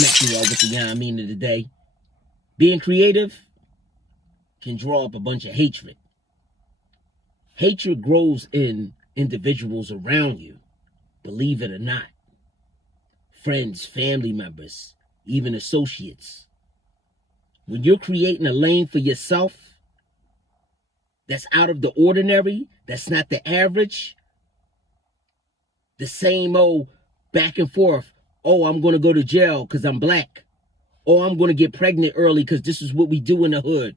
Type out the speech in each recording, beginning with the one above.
smacking y'all with the Yah-Mean of the day. Being creative can draw up a bunch of hatred. Hatred grows in individuals around you, believe it or not. Friends, family members, even associates. When you're creating a lane for yourself that's out of the ordinary, that's not the average, the same old back and forth, oh, I'm going to go to jail because I'm black. Oh, I'm going to get pregnant early because this is what we do in the hood.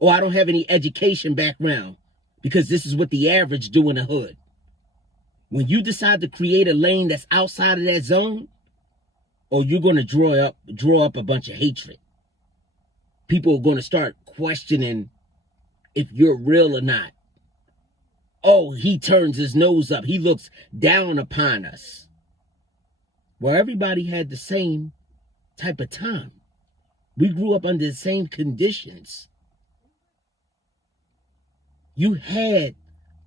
Oh, I don't have any education background because this is what the average do in the hood. When you decide to create a lane that's outside of that zone, or you're going to draw up a bunch of hatred. People are going to start questioning if you're real or not. Oh, he turns his nose up. He looks down upon us. Well, everybody had the same type of time. We grew up under the same conditions. You had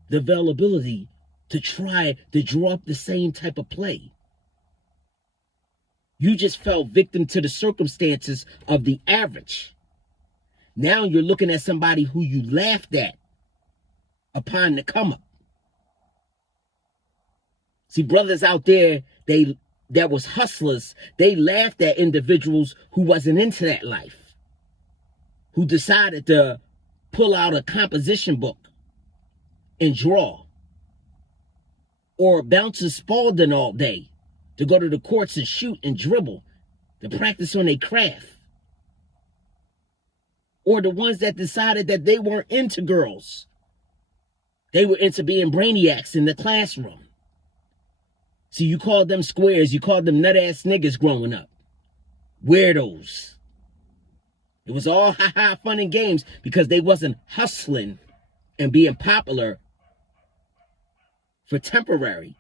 the availability to try to draw up the same type of play. You just fell victim to the circumstances of the average. Now you're looking at somebody who you laughed at upon the come up. See, brothers out there, that was hustlers, they laughed at individuals who wasn't into that life, who decided to pull out a composition book and draw, or bounce Spalding all day to go to the courts and shoot and dribble, to practice on their craft. Or the ones that decided that they weren't into girls. They were into being brainiacs in the classroom. See, you called them squares, you called them nut-ass niggas growing up. Weirdos. It was all ha-ha fun and games because they wasn't hustling and being popular for temporary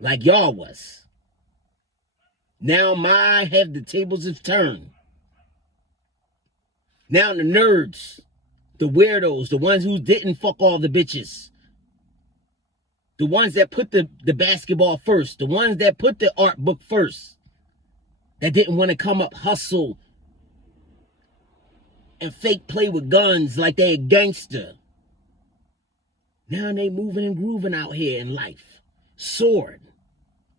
like y'all was. Now the tables have turned. Now the nerds, the weirdos, the ones who didn't fuck all the bitches, the ones that put the basketball first, the ones that put the art book first, that didn't want to come up hustle and fake play with guns like they a gangster. Now they moving and grooving out here in life. Sword.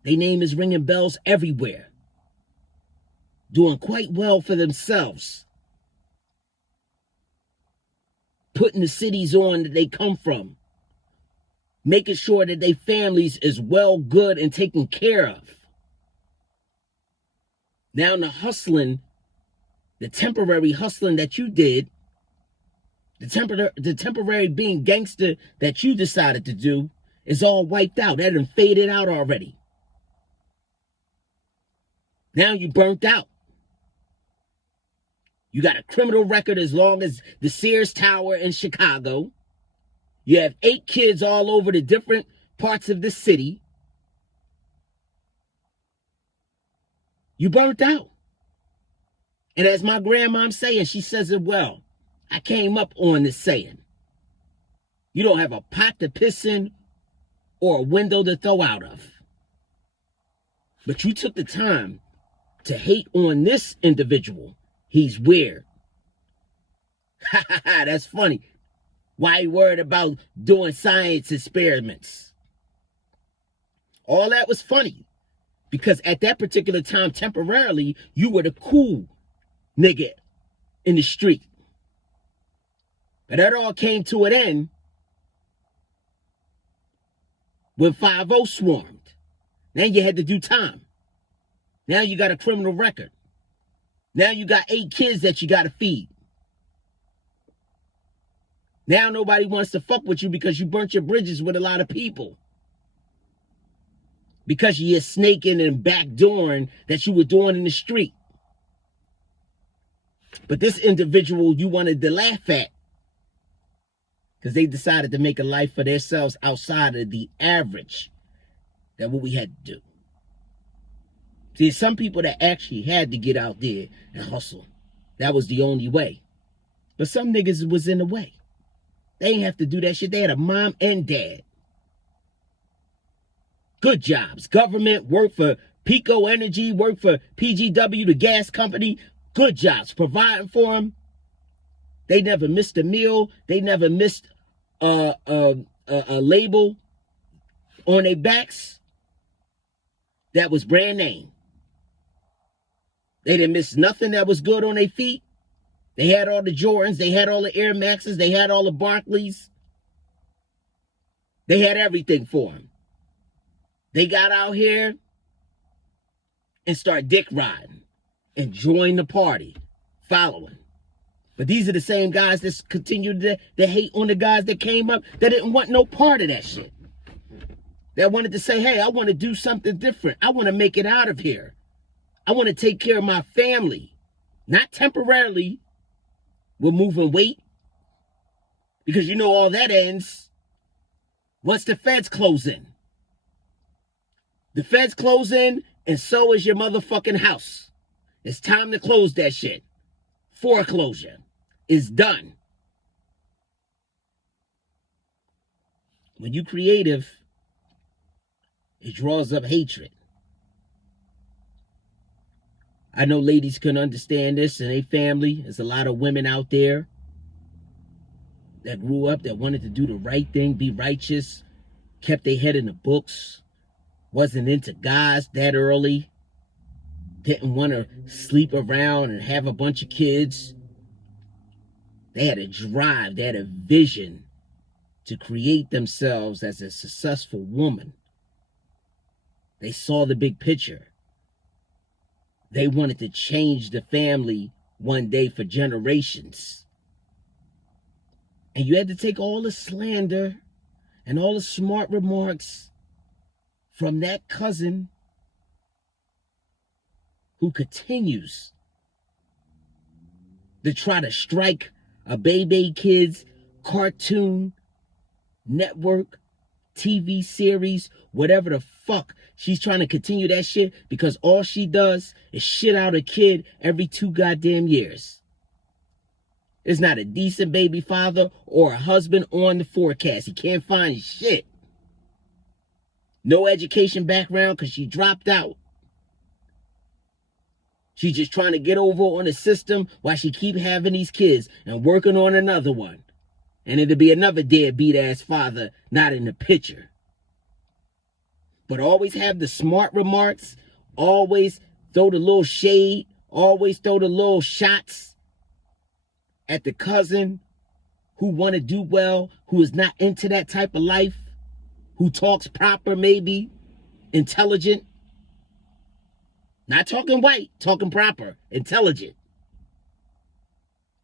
Their name is ringing bells everywhere. Doing quite well for themselves. Putting the cities on that they come from. Making sure that their families is well, good, and taken care of. Now the hustling, the temporary hustling that you did, the temporary being gangster that you decided to do is all wiped out. That done faded out already. Now you burnt out. You got a criminal record as long as the Sears Tower in Chicago. You have 8 kids all over the different parts of the city. You burnt out. And as my grandmom saying, she says it well. I came up on this saying. You don't have a pot to piss in or a window to throw out of. But you took the time to hate on this individual. He's weird. Ha ha ha, that's funny. Why you worried about doing science experiments? All that was funny. Because at that particular time, temporarily, you were the cool nigga in the street. But that all came to an end when 5-0 swarmed. Now you had to do time. Now you got a criminal record. Now you got 8 kids that you got to feed. Now nobody wants to fuck with you because you burnt your bridges with a lot of people. Because you're snaking and backdooring that you were doing in the street. But this individual you wanted to laugh at because they decided to make a life for themselves outside of the average. That's what we had to do. See, some people that actually had to get out there and hustle. That was the only way. But some niggas was in the way. They didn't have to do that shit. They had a mom and dad. Good jobs. Government, work for Pico Energy, worked for PGW, the gas company. Good jobs, providing for them. They never missed a meal. They never missed a label on their backs that was brand name. They didn't miss nothing that was good on their feet. They had all the Jordans. They had all the Air Maxes. They had all the Barclays. They had everything for them. They got out here and start dick riding and join the party, following. But these are the same guys that continue to hate on the guys that came up that didn't want no part of that shit. That wanted to say, hey, I want to do something different. I want to make it out of here. I want to take care of my family. Not temporarily with moving weight. Because you know all that ends once the feds close in. The feds close in, and so is your motherfucking house. It's time to close that shit. Foreclosure is done. When you creative, it draws up hatred. I know ladies can understand this in a family. There's a lot of women out there that grew up, that wanted to do the right thing, be righteous, kept their head in the books, wasn't into guys that early, didn't want to sleep around and have a bunch of kids. They had a drive, they had a vision to create themselves as a successful woman. They saw the big picture. They wanted to change the family one day for generations. And you had to take all the slander and all the smart remarks from that cousin who continues to try to strike a Baby Kids cartoon network, TV series, whatever the fuck. She's trying to continue that shit because all she does is shit out a kid every 2 goddamn years. There's not a decent baby father or a husband on the forecast. He can't find shit. No education background because she dropped out. She's just trying to get over on the system while she keep having these kids and working on another one. And it'll be another deadbeat ass father not in the picture. But always have the smart remarks. Always throw the little shade. Always throw the little shots at the cousin who want to do well, who is not into that type of life, who talks proper, maybe, intelligent. Not talking white, talking proper, intelligent.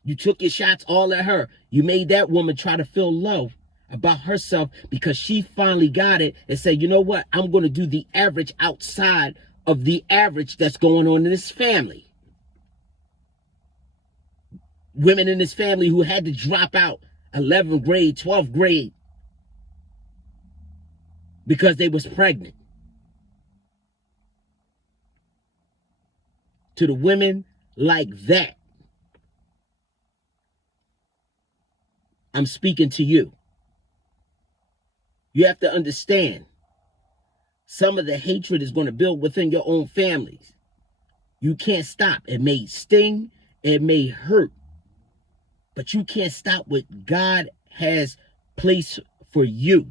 You took your shots all at her. You made that woman try to feel low about herself because she finally got it and said, you know what? I'm going to do the average outside of the average that's going on in this family. Women in this family who had to drop out 11th grade, 12th grade because they was pregnant. To the women like that, I'm speaking to you. You have to understand, some of the hatred is going to build within your own families. You can't stop. It may sting, it may hurt, but you can't stop what God has placed for you.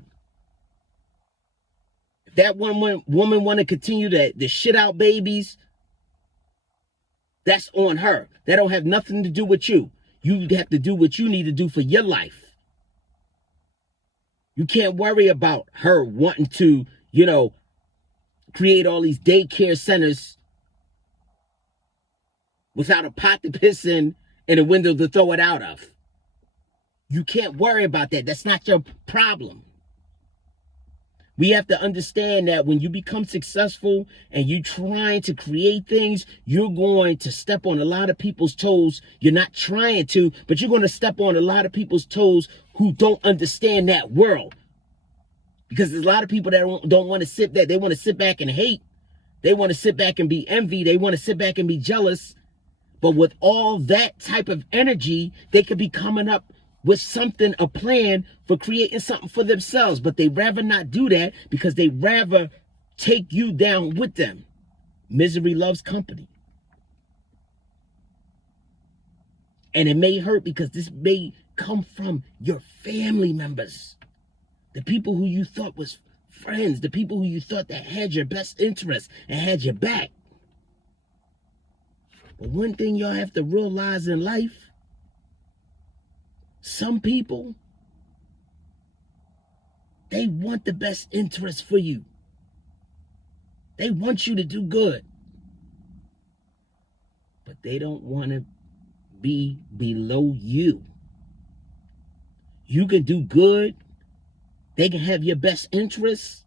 If that woman want to continue to shit out babies, that's on her. That don't have nothing to do with you. You have to do what you need to do for your life. You can't worry about her wanting to, create all these daycare centers without a pot to piss in and a window to throw it out of. You can't worry about that. That's not your problem. We have to understand that when you become successful and you're trying to create things, you're going to step on a lot of people's toes. You're not trying to, but you're going to step on a lot of people's toes who don't understand that world. Because there's a lot of people that don't want to sit there. They want to sit back and hate. They want to sit back and be envy. They want to sit back and be jealous. But with all that type of energy, they could be coming up with something, a plan for creating something for themselves. But they rather not do that because they rather take you down with them. Misery loves company. And it may hurt because this may come from your family members. The people who you thought was friends. The people who you thought that had your best interest and had your back. But one thing y'all have to realize in life, some people, they want the best interest for you. They want you to do good. But they don't want to be below you. You can do good. They can have your best interests.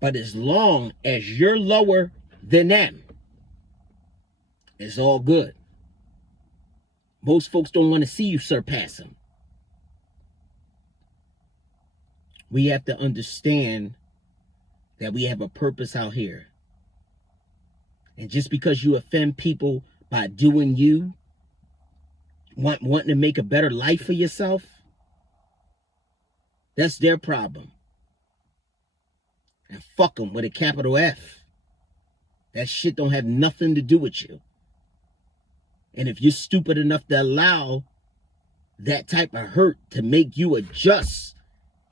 But as long as you're lower than them, it's all good. Most folks don't want to see you surpass them. We have to understand that we have a purpose out here. And just because you offend people by doing you, wanting to make a better life for yourself, that's their problem. And fuck them with a capital F. That shit don't have nothing to do with you. And if you're stupid enough to allow that type of hurt to make you adjust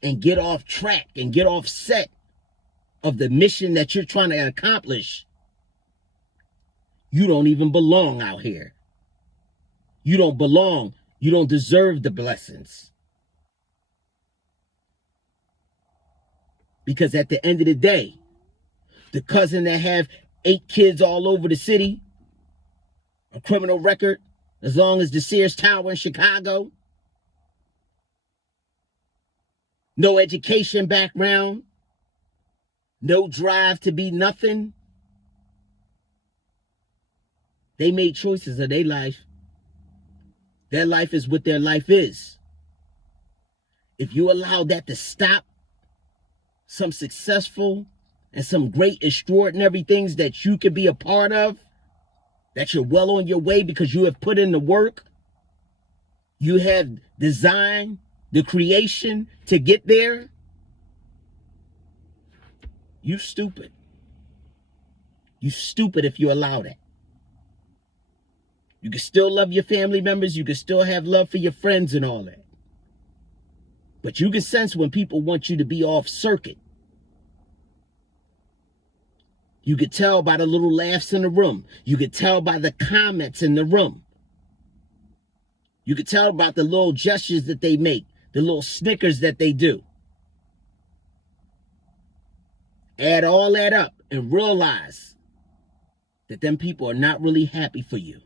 and get off track and get off set of the mission that you're trying to accomplish, you don't even belong out here. You don't belong. You don't deserve the blessings. Because at the end of the day, the cousin that have 8 kids all over the city, a criminal record as long as the Sears Tower in Chicago, no education background, no drive to be nothing. They made choices of their life. Their life is what their life is. If you allow that to stop some successful and some great, extraordinary things that you can be a part of, that you're well on your way because you have put in the work, you have designed the creation to get there, you stupid. You stupid if you allow that. You can still love your family members. You can still have love for your friends and all that. But you can sense when people want you to be off circuit. You could tell by the little laughs in the room. You could tell by the comments in the room. You could tell about the little gestures that they make, the little snickers that they do. Add all that up and realize that them people are not really happy for you.